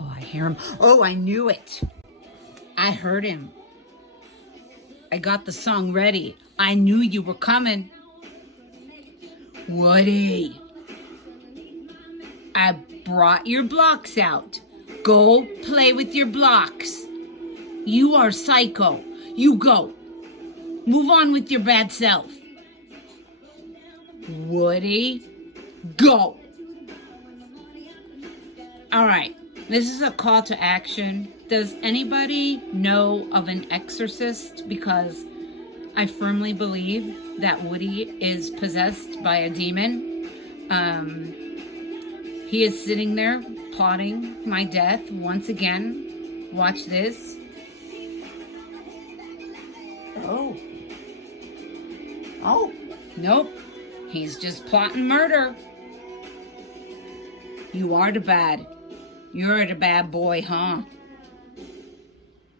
Oh, I hear him. Oh, I knew it. I heard him. I got the song ready. I knew you were coming. Woody, I brought your blocks out. Go play with your blocks. You are psycho. You go. Move on with your bad self. Woody, go. All right, this is a call to action. Does anybody know of an exorcist? Because I firmly believe that Woody is possessed by a demon. He is sitting there plotting my death once again. Watch this. Oh, nope. He's just plotting murder. You are the bad. You're the bad boy, huh?